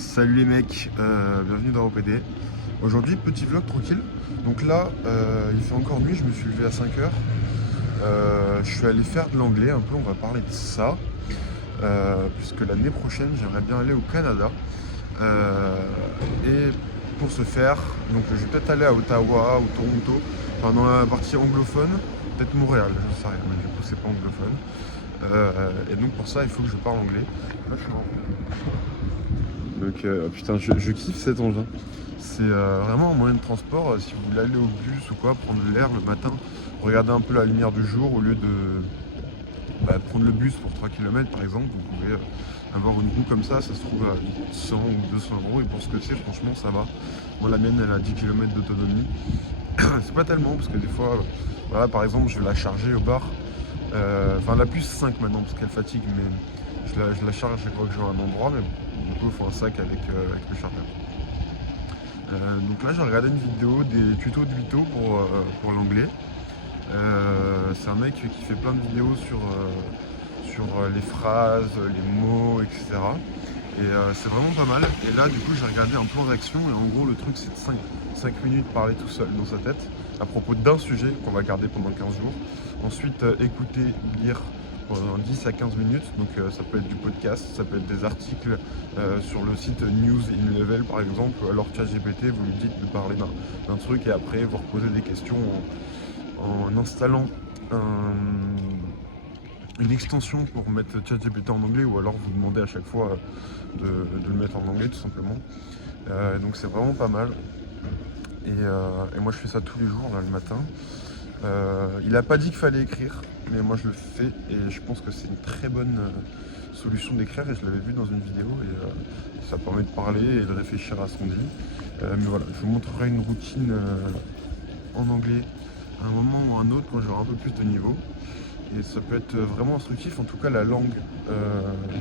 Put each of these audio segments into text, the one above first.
Salut les mecs, bienvenue dans OPD. Aujourd'hui, petit vlog tranquille. Donc là, il fait encore nuit, je me suis levé à 5h. Je suis allé faire de l'anglais un peu, on va parler de ça. Puisque l'année prochaine, j'aimerais bien aller au Canada. Et pour ce faire, donc je vais peut-être aller à Ottawa ou Toronto, enfin dans la partie anglophone, peut-être Montréal, je sais rien, mais du coup c'est pas anglophone. Et donc pour ça, il faut que je parle anglais. Là, je suis en Donc putain, je kiffe cet engin. C'est vraiment un moyen de transport. Si vous voulez aller au bus ou quoi, prendre l'air le matin, regarder un peu la lumière du jour au lieu de prendre le bus pour 3 km par exemple, vous pouvez avoir une roue comme ça se trouve à 100 ou 200 euros et pour ce que c'est, franchement ça va. Moi la mienne elle a 10 km d'autonomie. C'est pas tellement parce que des fois, voilà par exemple je vais la charger au bar. Enfin la plus 5 maintenant parce qu'elle fatigue mais je la charge à chaque fois que je vais à un endroit mais du coup il faut un sac avec le chargeur. Donc là j'ai regardé une vidéo des tutos de Vito pour l'anglais. C'est un mec qui fait plein de vidéos sur les phrases, les mots, etc. Et c'est vraiment pas mal. Et là du coup j'ai regardé un plan d'action et en gros le truc c'est de 5 minutes parler tout seul dans sa tête à propos d'un sujet qu'on va garder pendant 15 jours. Ensuite écouter, lire pendant 10 à 15 minutes, donc ça peut être du podcast, ça peut être des articles sur le site News in Level par exemple, alors ChatGPT vous lui dites de parler d'un truc et après vous reposez des questions en installant une extension pour mettre ChatGPT en anglais ou alors vous demandez à chaque fois de le mettre en anglais tout simplement. Donc c'est vraiment pas mal. Et moi je fais ça tous les jours là le matin. Il n'a pas dit qu'il fallait écrire, mais moi je le fais et je pense que c'est une très bonne solution d'écrire et je l'avais vu dans une vidéo et ça permet de parler et de réfléchir à ce qu'on dit. Mais voilà, je vous montrerai une routine en anglais à un moment ou à un autre quand j'aurai un peu plus de niveau. Et ça peut être vraiment instructif, en tout cas la langue,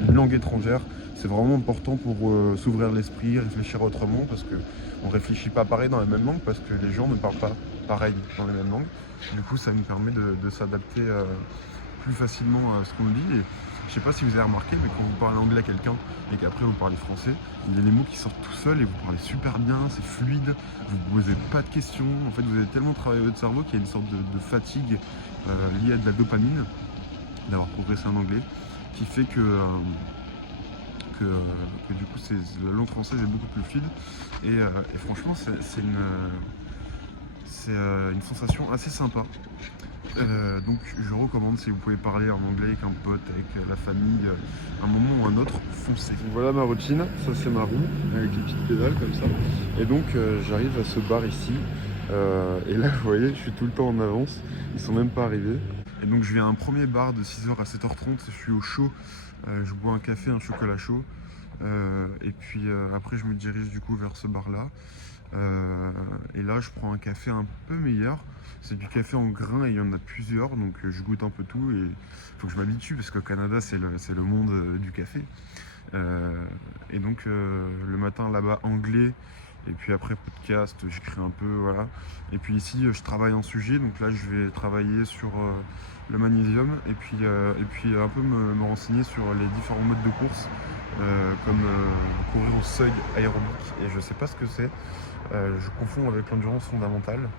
une langue étrangère, c'est vraiment important pour s'ouvrir l'esprit, réfléchir autrement, parce qu'on ne réfléchit pas pareil dans la même langue, parce que les gens ne parlent pas pareil dans les mêmes langues. Du coup, ça nous permet de s'adapter plus facilement à ce qu'on dit. Et je sais pas si vous avez remarqué, mais quand vous parlez anglais à quelqu'un et qu'après vous parlez français, il y a des mots qui sortent tout seuls et vous parlez super bien, c'est fluide, vous ne posez pas de questions. En fait, vous avez tellement travaillé votre cerveau qu'il y a une sorte de fatigue liée à de la dopamine, d'avoir progressé en anglais, qui fait que du coup la langue française est beaucoup plus fluide. Et franchement, c'est une sensation assez sympa. Donc je recommande si vous pouvez parler en anglais avec un pote, avec la famille, un moment ou un autre, foncez. Voilà ma routine, ça c'est ma roue avec les petites pédales comme ça. Et donc j'arrive à ce bar ici. Et là vous voyez, je suis tout le temps en avance, ils sont même pas arrivés. Et donc je viens à un premier bar de 6h à 7h30, je suis au chaud, je bois un café, un chocolat chaud. Et puis après je me dirige du coup vers ce bar là. Et là je prends un café un peu meilleur. C'est du café en grains et il y en a plusieurs, donc je goûte un peu tout et il faut que je m'habitue parce qu'au Canada c'est le monde du café. Et donc le matin là-bas anglais et puis après podcast, j'écris un peu, voilà. Et puis ici je travaille un sujet, donc là je vais travailler sur le magnésium et puis un peu me renseigner sur les différents modes de course, comme courir au seuil aérobique et je sais pas ce que c'est. Je confonds avec l'endurance fondamentale.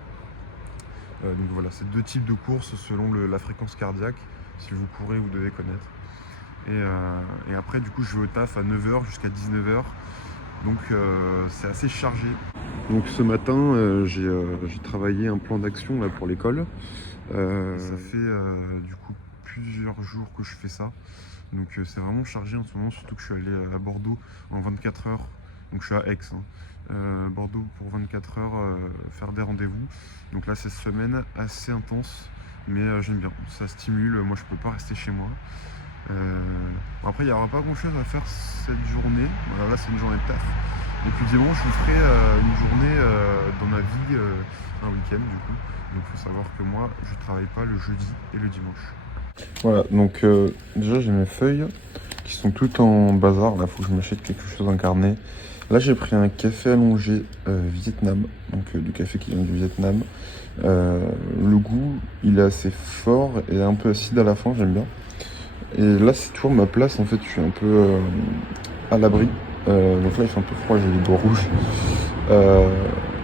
Donc voilà, c'est deux types de courses selon la fréquence cardiaque. Si vous courez, vous devez connaître. Et après, du coup, je vais au taf à 9h jusqu'à 19h. Donc c'est assez chargé. Donc ce matin, j'ai travaillé un plan d'action là, pour l'école. Ça fait du coup plusieurs jours que je fais ça. Donc c'est vraiment chargé en ce moment, surtout que je suis allé à Bordeaux en 24 heures. Donc je suis à Aix. Bordeaux pour 24 heures, faire des rendez-vous. Donc là, c'est une semaine assez intense, mais j'aime bien. Ça stimule. Moi, je peux pas rester chez moi. Après, il n'y aura pas grand-chose à faire cette journée. Voilà, là, c'est une journée de taf. Et puis dimanche, je ferai une journée dans ma vie, un week-end du coup. Donc, il faut savoir que moi, je travaille pas le jeudi et le dimanche. Voilà, donc déjà j'ai mes feuilles qui sont toutes en bazar. Là, faut que je m'achète quelque chose en carnet. Là, j'ai pris un café allongé Vietnam, donc du café qui vient du Vietnam. Le goût, il est assez fort et un peu acide à la fin, j'aime bien. Et là, c'est toujours ma place, en fait, je suis un peu à l'abri. Donc là il fait un peu froid, j'ai les doigts rouges.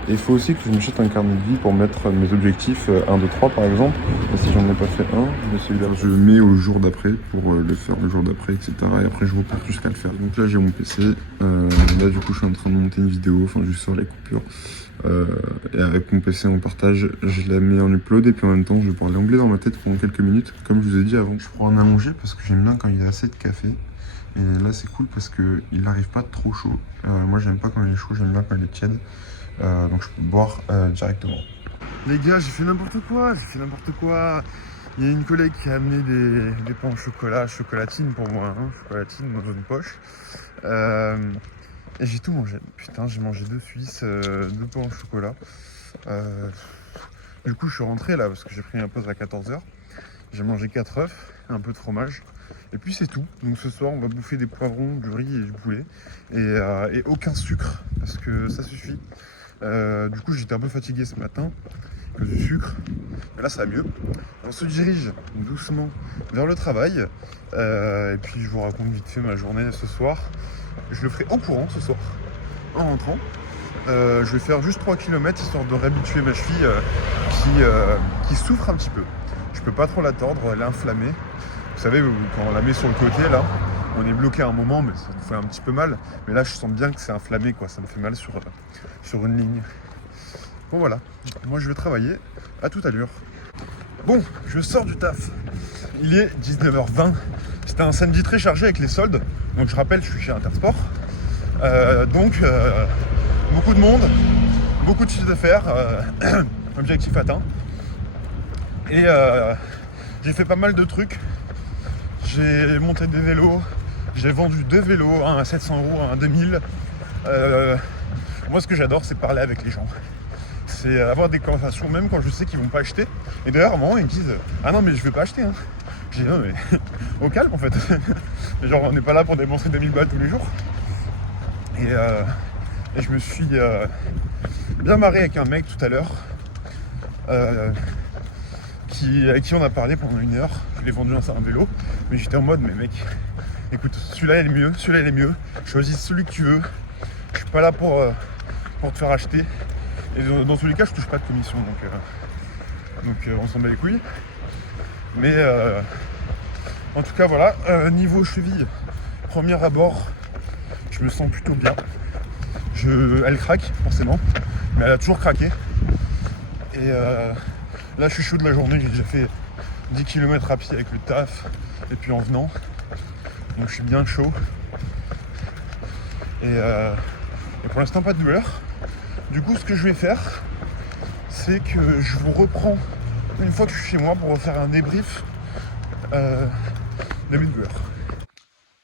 Et il faut aussi que je me achète un carnet de vie pour mettre mes objectifs 1, 2, 3 par exemple. Et si j'en ai pas fait un, mais celui-là je le mets au jour d'après pour le faire le jour d'après, etc. Et après je repars jusqu'à le faire. Donc là j'ai mon PC. Là du coup je suis en train de monter une vidéo, enfin juste sur les coupures. Et avec mon PC en partage, je la mets en upload et puis en même temps je vais parler anglais dans ma tête pendant quelques minutes, comme je vous ai dit avant. Je prends un allongé parce que j'aime bien quand il y a assez de café. Et là c'est cool parce qu'il n'arrive pas trop chaud. Moi j'aime pas quand il est chaud, j'aime bien quand il est tiède. Donc je peux boire directement. Les gars, j'ai fait n'importe quoi, Il y a une collègue qui a amené des pains au chocolat, chocolatine pour moi, hein, chocolatine dans une poche. Et j'ai tout mangé. Putain, j'ai mangé 2 Suisses, 2 pains au chocolat. Du coup, je suis rentré là parce que j'ai pris ma pause à 14h. J'ai mangé 4 œufs, un peu de fromage. Et puis c'est tout. Donc ce soir, on va bouffer des poivrons, du riz et du poulet. Et aucun sucre parce que ça suffit. Du coup, j'étais un peu fatigué ce matin à cause du sucre. Mais là, ça va mieux. On se dirige doucement vers le travail. Et puis, je vous raconte vite fait ma journée ce soir. Je le ferai en courant ce soir, en rentrant. Je vais faire juste 3 km histoire de réhabituer ma cheville qui souffre un petit peu. Je peux pas trop la tordre, elle est inflammée. Vous savez, quand on la met sur le côté, là, on est bloqué à un moment, mais ça nous fait un petit peu mal. Mais là, je sens bien que c'est inflammé, quoi. Ça me fait mal sur une ligne. Bon, voilà. Moi, je vais travailler. À toute allure. Bon, je sors du taf. Il est 19h20. C'était un samedi très chargé avec les soldes. Donc, je rappelle, je suis chez Intersport. Donc, beaucoup de monde, beaucoup de chiffre d'affaires. Objectif atteint. Et j'ai fait pas mal de trucs. J'ai monté des vélos, j'ai vendu 2 vélos, un à 700 €, un à 2000. Moi, ce que j'adore, c'est parler avec les gens. C'est avoir des conversations, même quand je sais qu'ils vont pas acheter. Et d'ailleurs, à un moment, ils me disent ah non, mais je vais pas acheter. Hein. J'ai dit non, mais au calme en fait. Genre, on n'est pas là pour dépenser 2000 bahts tous les jours. Et je me suis bien marré avec un mec tout à l'heure. Avec qui on a parlé pendant 1 heure. Je lui ai vendu un vélo, mais j'étais en mode mais mec, écoute, celui-là il est mieux, celui-là il est mieux, choisis celui que tu veux, je suis pas là pour te faire acheter, et dans tous les cas je touche pas de commission, donc on s'en bat les couilles, mais en tout cas voilà, niveau cheville, premier abord, je me sens plutôt bien, elle craque forcément, mais elle a toujours craqué, et là je suis chaud de la journée, j'ai déjà fait 10 km à pied avec le taf et puis en venant, donc je suis bien chaud et pour l'instant pas de douleur. Du coup ce que je vais faire, c'est que je vous reprends une fois que je suis chez moi pour refaire un débrief de mes douleurs.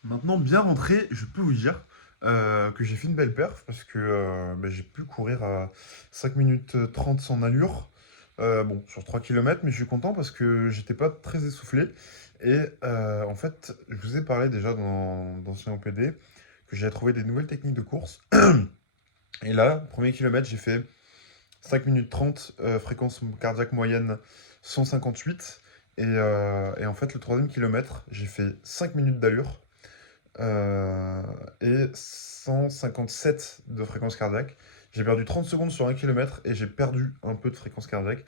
Maintenant bien rentré, je peux vous dire que j'ai fait une belle perf parce que j'ai pu courir à 5 minutes 30 sans allure. Bon, sur 3 km, mais je suis content parce que j'étais pas très essoufflé. Et en fait, je vous ai parlé déjà dans ce OPD que j'avais trouvé des nouvelles techniques de course. Et là, premier kilomètre, j'ai fait 5 minutes 30, fréquence cardiaque moyenne 158. Et en fait, le troisième kilomètre, j'ai fait 5 minutes d'allure et 157 de fréquence cardiaque. J'ai perdu 30 secondes sur 1 km et j'ai perdu un peu de fréquence cardiaque.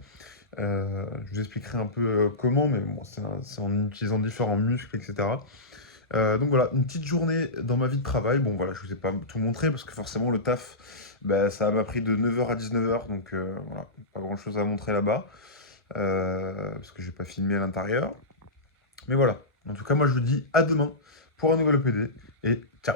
Je vous expliquerai un peu comment, mais bon, c'est en utilisant différents muscles, etc. Donc voilà, une petite journée dans ma vie de travail. Bon voilà, je vous ai pas tout montré parce que forcément le taf, ça m'a pris de 9h à 19h, donc voilà, pas grand chose à montrer là-bas, parce que j'ai pas filmé à l'intérieur. Mais voilà, en tout cas moi je vous dis à demain pour un nouvel EPD et ciao.